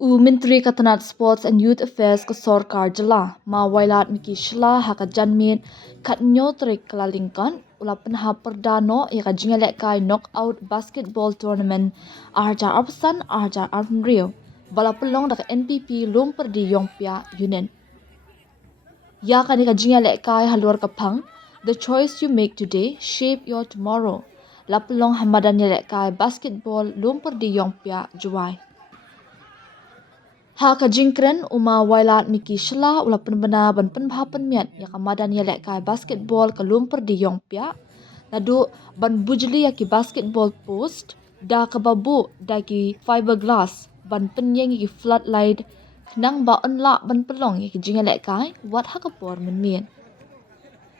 Menteri Katanat Sports and Youth Affairs ke Sorkar Jela ma wailat miki shla haka janmit kat nyotrik kelalingkan ula penha perdano ika jingalek kai knockout basketball tournament arja arpsan arja armrio bala pelong dak NPP lum perdi yongpia yunen ya kan ika jingalek kai haluar kapang the choice you make today shape your tomorrow la pelong hamadan yelek kai basketball lum perdi yongpia juai ha ka jingkren uma wailat miki shla ula penbena ban penbha penmiat ya kamadan yelek kai basketball ka lumper di yongpia ladu ban bujli ya ki basketball post da ka babu da ki fiberglass ban penyeng ki floodlight nang ba onla ban pelong ya ki jingelek kai wat ha ka por menmien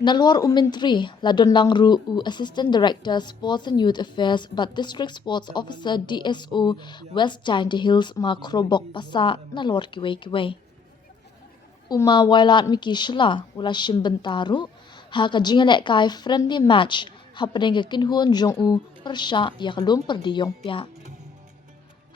Nalor Menteri ladon langru Assistant Director Sports and Youth Affairs but District Sports Officer DSO West Giant Hills ma krobok pasa nalor kiwe. Uma wailat miki shla ula shimbentaru ha ka jingalek kai friendly match happening ke kinhun jong persha ya kalum perdi yongpia.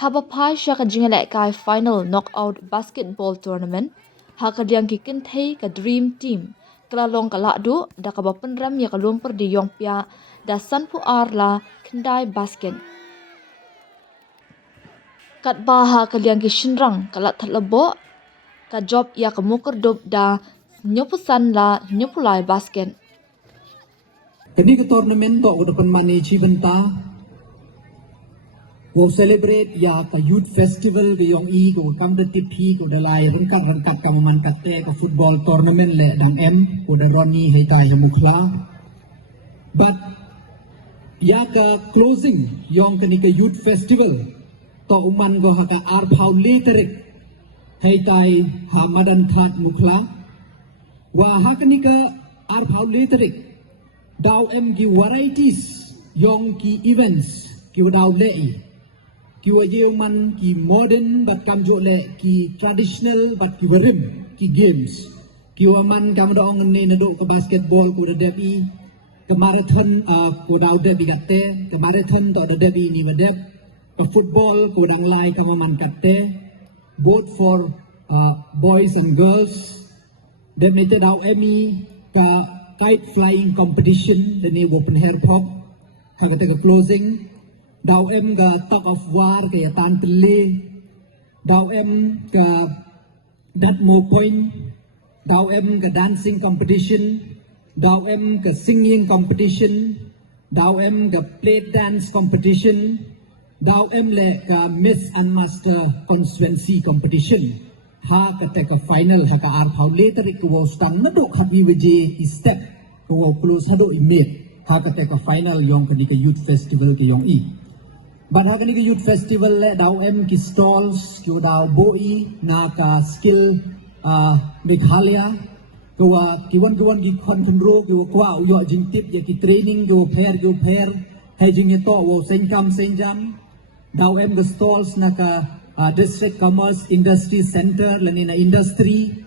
Haba pai sha ka jingalek kai final knockout basketball tournament ha ka diang ki kinthei ka dream team kelalong kalakdu da kabapenram ya kalum perdi yongpia da sanpu arla kendai basket. Kat baha kaliang ki shinrang kalak thatlabo ka job ya kamukur dub da nyopusan la nyopulai basket. Kini ke tournament to udapan mani cibenta wo celebrate ya ka youth festival ke yong I ko kam de tipi ko de lai rengkat kamaman katte ka football tournament le dang M ko de roni heitai hamukla but ya ka closing yong kini ke youth festival to uman go haka ar phau leterik heitai hamadan that mukla wa hakani ka ar phau leterik daw M ki varieties yong ki events ki daw lei ki wajeu man ki modern but kam jole ki traditional but ki warim ki games ki waman kam dong ne nado ke basketball ko debi ke marathon ko daw debi gatte ke marathon to debi ni wadep ke football ko dang lai ke man katte both for boys and girls dem nete daw emi ka kite flying competition the ne open hair pop ka ke closing daw em ga talk of war ke tan tele daw em ga that mo point daw em ga dancing competition daw em ga singing competition daw em ga play dance competition daw em le ga miss and master constituency competition ha ka te ka final ha ka ar phau le tari ko stang na do khabi weje step ko close hado imet ha ka te ka final yong ka ni ka youth festival ke yong I But hakani ke youth festival le daw em ki stalls ki daw boi na ka skill Meghalaya ko ki wan ki kontumro ki kwa uyo jintip ya ki training yo pair hai jing to wo senkam senjam daw em the stalls na ka district commerce industry center lani na industry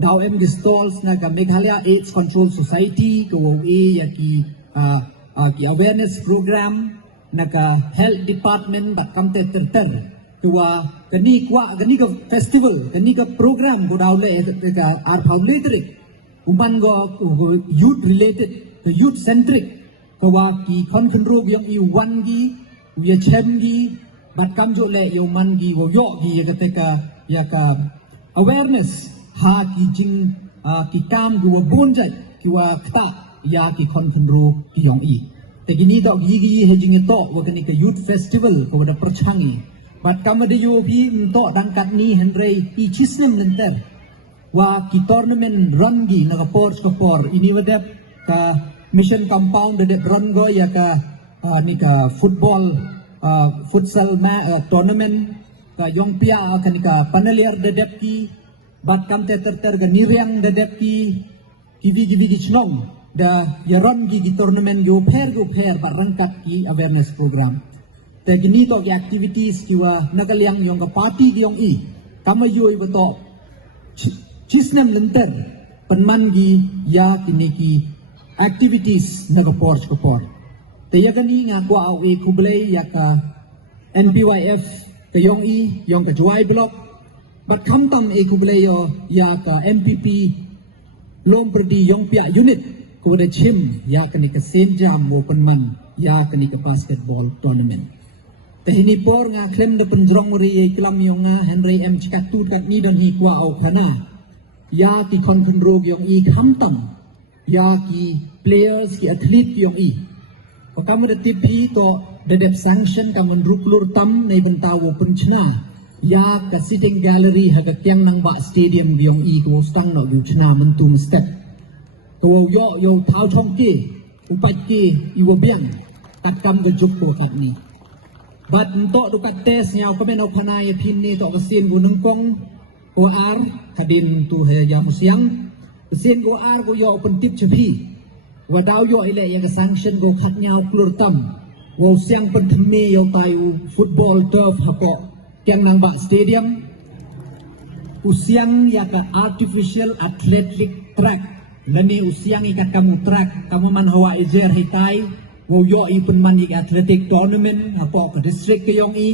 daw em ki stalls na ka Meghalaya AIDS Control Society ko ya ki awareness program naka health department bat kamte ter tua kani ka festival kani ka program go daule ka ar public uman go youth related youth centric kawa ki konkenro yang I wan gi ya chem gi bat kam jo le yo man gi go yo gi ya ka awareness ha ki jing ki kam go bonjai ki wa kta ya ki konkenro ki yang I Tegini tak gigi hejing itu wakani ke youth festival ko da perchangi bat kamade yo pi to dangkat ni hendrei I chisnem lenter wa ki tournament run gi na por ini wadap ka mission compound de run go ya ka ni ka football futsal tournament ka yong pia kan ka panelier de dep ki bat kamte ter ga niriang de dep ki givi chnong da yaron gi tournament go pair barangkat ki awareness program tegini to activities ki wa nagaliang yong ka party gi yong I kamayoy bato chisnem lenter penman gi ya kini ki activities naga porch ko por te yagani nga kwa aw e kublay ya ka NPYF ke yong i yong ke juai blok bat kham tam e kubleyo ya ka MPP lom perdi yong pia unit ko de chim ya ka ni ke sen jam mo penman ya ka ni ke basketball tournament tehini por nga klem de pendrong ri e klam yong nga Henry M chakatu tak ni don hi kwa au khana ya ki kon rog yong i kham tam ya ki players ki athlete yong i pakam de tipi to de dep sanction kamen ruklur tam nei bentawo penchna ya ka sitting gallery ha ka kyang nang ba stadium yong i ko stang no du chna mentum step to yo thau thong ki upat ki iwo biang kat kam de juk ko kat ni bat to du kat tes nyau ka men au khana ya phin ni to ka sin bu nang kong ko ar kadin tu he ya musiang sin ko ar ko yo pen tip chpi wa daw yo ile ya ka sanction ko khat nyau klur tam wo siang pen thme yo tai football turf ha ko kyang nang ba stadium usiang ya ka artificial athletic track lani usiang i ka kamu track kamu man hawa ejer hitai wo yo i pen man i athletic tournament apo ka district ke yong i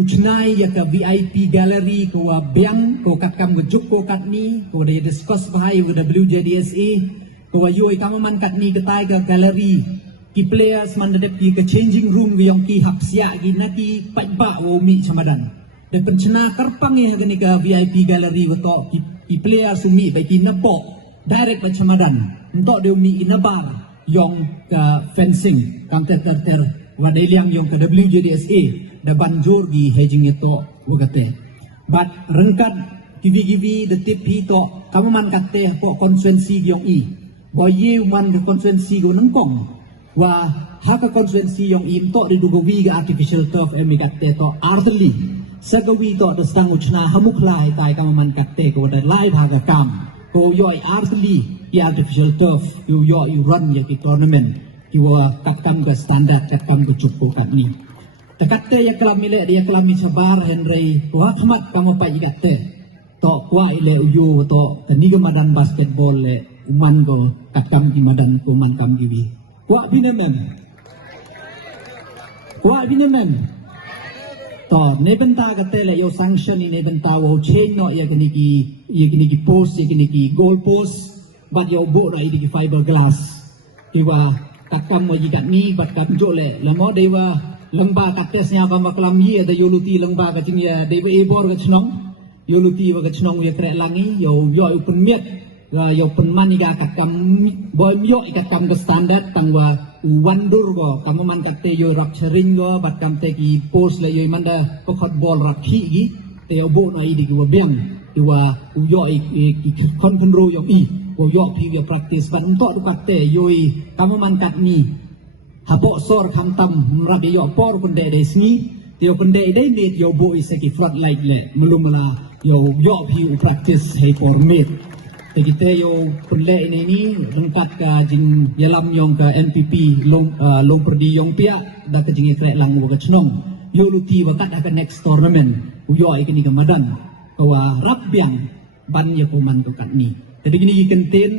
uchnai ya ka VIP gallery ko wa biang ko kakam gejuk ko kat ni ko de discuss bahai with WJDSA ko wa yo i kamu man kat ni ketai ka gallery ki players man de ki ke changing room yong ki hap sia gi na ki pat ba wo mi chamadan de penchna karpang e ga ni ka VIP gallery wo to ki players mi ba ki na po direct ba chamadan to de mi inabar yong ka fencing kam ter wa de liang yong ka WJDSA da banjur gi hedging itu wo kate bat rengkat kiwi de tip hi to kamu man kate po konstituensi yong i bo ye man de konstituensi go nang kong wa haka konstituensi yong im to di dugawi ga artificial turf emigatte to artli sagawi to da stang uchna hamuklai tai kamaman katte ko da lai bhaga kam ko yoi artli i artificial turf yo run ya ki tournament ki wa kakam ga standard kakam ga chupo kat ni takatte ya klam ile dia klam mi sabar Henry wa khmat kama pa igatte to kwa ile uyu to tani ga madan basketball le uman go kakam ki madan ko man kam giwi Kwa binamen to ne benta ka tele yo sanction ni ne benta wo change no ya kini ki post ya kini ki goal post bat yo bo rai di fiberglass iwa takam mo yikat ni bat kam jo le lamo dewa lengba ka tes nya ka maklam yi da yo luti lengba ka jing ya dewa ebor ka chnong yo luti wa ka chnong ya kre langi yo pun miet yo penman iga kakam boy yo ikakam ke standard tangwa wandur go kamu man kate yo rapturing go bat kam te ki post le yo manda pokot ball rakhi gi te yo bo na idi go biang iwa yo kon ro yo i yo pi we practice ban to du kate yo kamu man kat ni hapo sor kham tam rab yo por kun de sni te yo kun de met yo bo is ki front light le mulumala yo pi practiceให้por met kita yo punle ini lengkap ka jing yalam yong ka MPP long perdi yong pia da ka jing krek lang wa ka chnong yo luti wa kat ka next tournament yo ai kini ka madan ka wa rap biang ban ya ko man to kat ni jadi gini kenten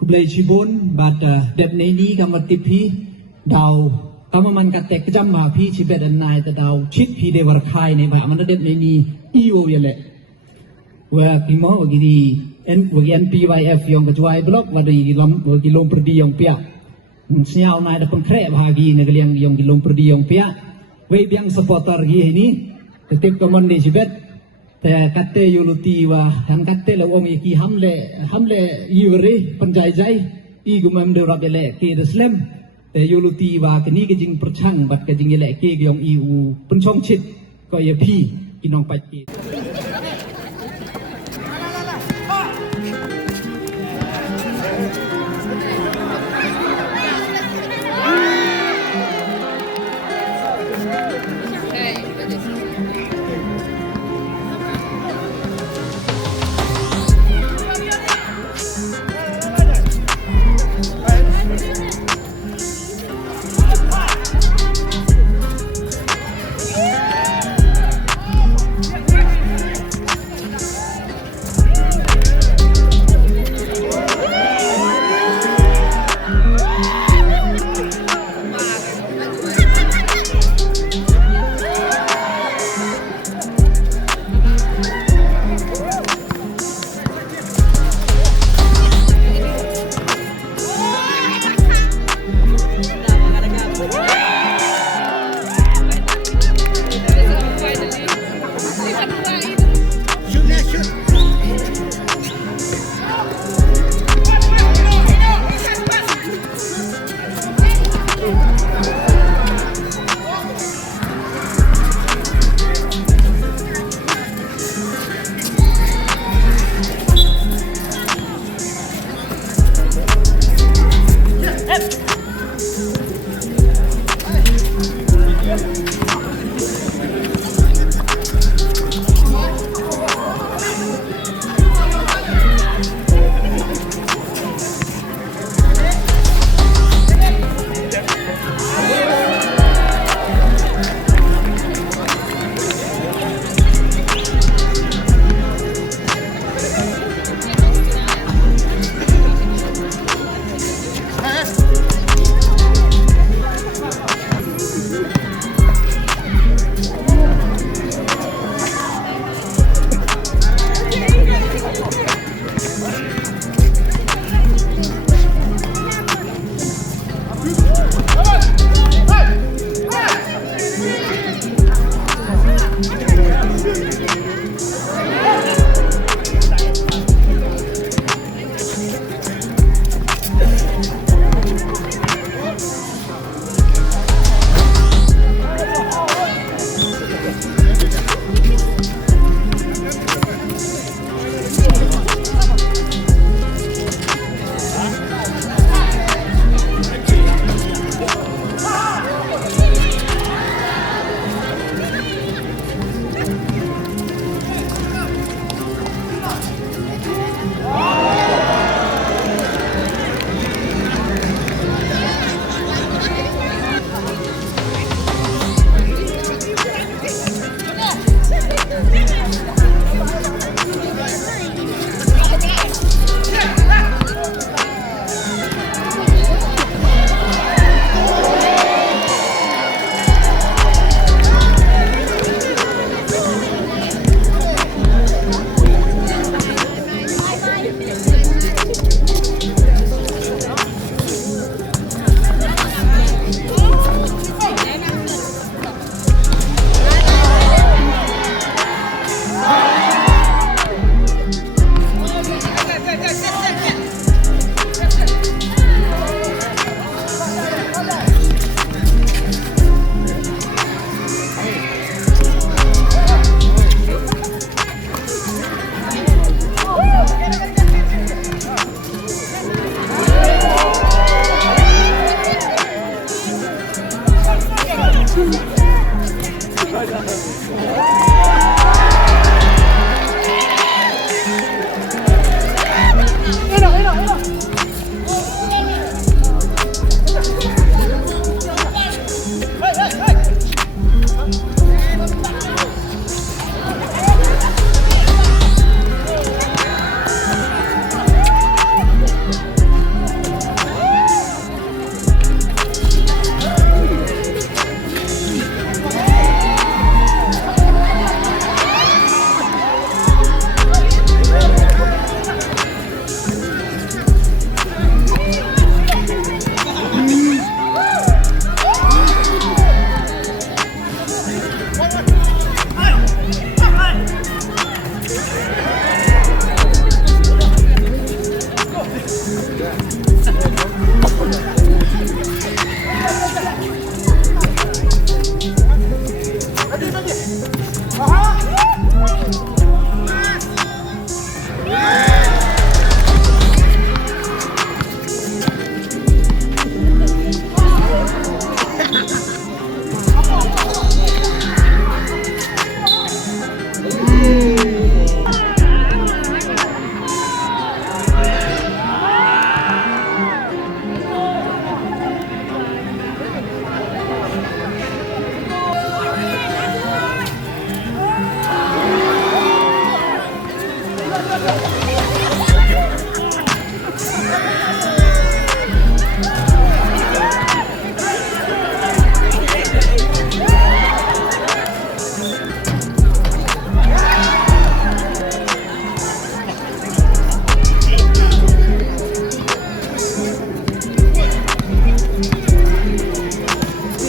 ku blai chibon bat dep nei ni ka matipi daw kama man ka tek jam ma phi chibet an nai ta daw chit phi de war khai nei ba man dep nei ni io ya le wa ki mo wa gini NPYF yang kecuali blok pada di lom perdi yang pihak sinyal naik ada pengkrek bahagi negeri yang di lom perdi yang pihak wei biang supporter ini tetap kemen di sibet te kate yuluti wa han kate la wong iki hamle yuri penjai-jai i gumam de rabele ke islam te yuluti wa kini kejing perchang bat kejing le ke yang iu penchong chit ko ye phi kinong pat ki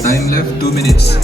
Time left 2 minutes.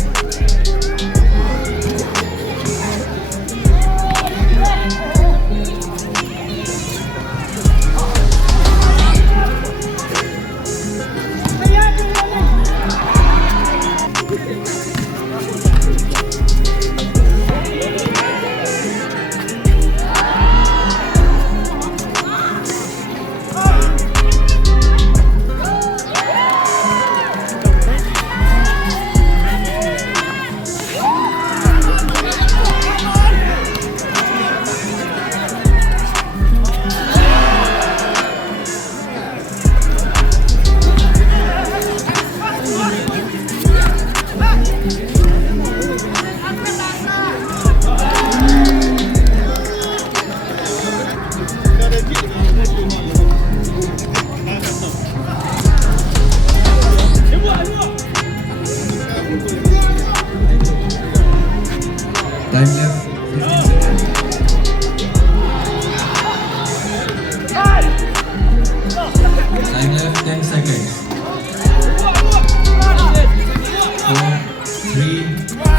Time left 15 seconds. Time left 10 seconds. 4, 3, 2,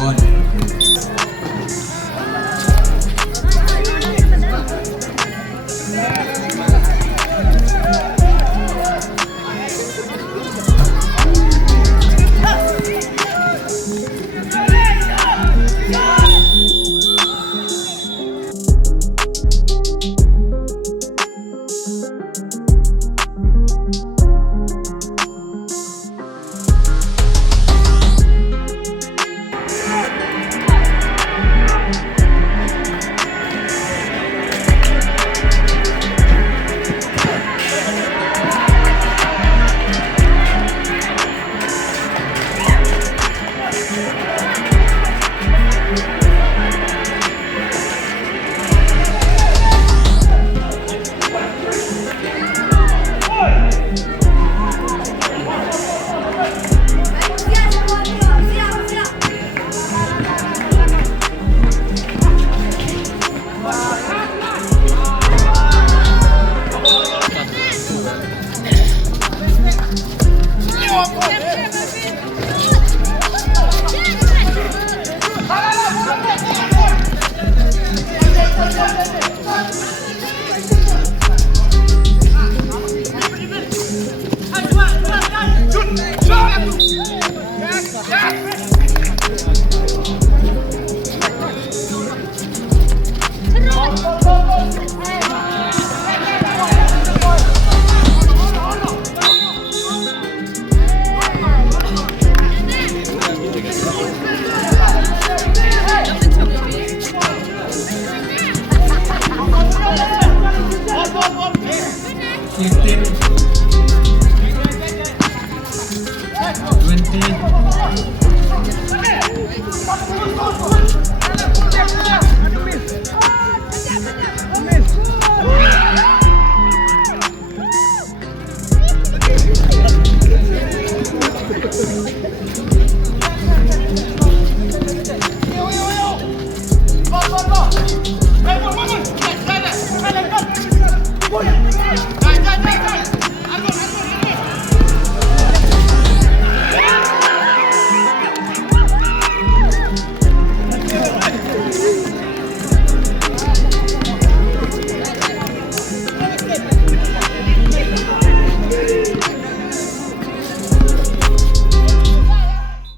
1.